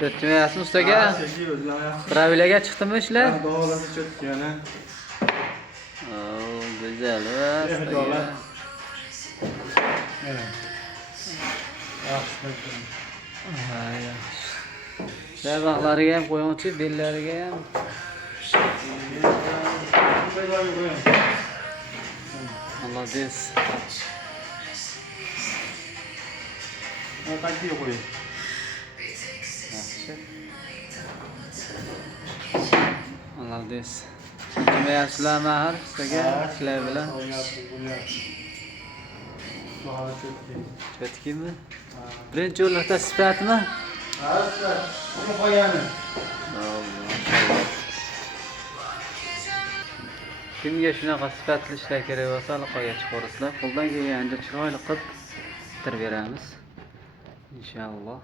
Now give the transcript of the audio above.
Çötmeyasın ustaga? Travilaga chiqdimi ishlar? Davolasi cho'tki yana. Oo, güzel va ustaga. Sabaqlariga ham qo'yingchi, bellariga ham. Молодец. Qanchaga qo'ying? Yaxshi. Молодец. Chötmeyapsizlarmi har ustaga? Ishlar bilan. Cho'tkimi? Birinchi o'rinda sifatmi? Ha, sifat. Kim qo'ygani? Kimga shunaqa sifatli ishlar kerak bo'lsa, aloqaga chiqarsizlar. Qo'ldan kelgancha chiroyli qilib bitirib beramiz. Inshaalloh.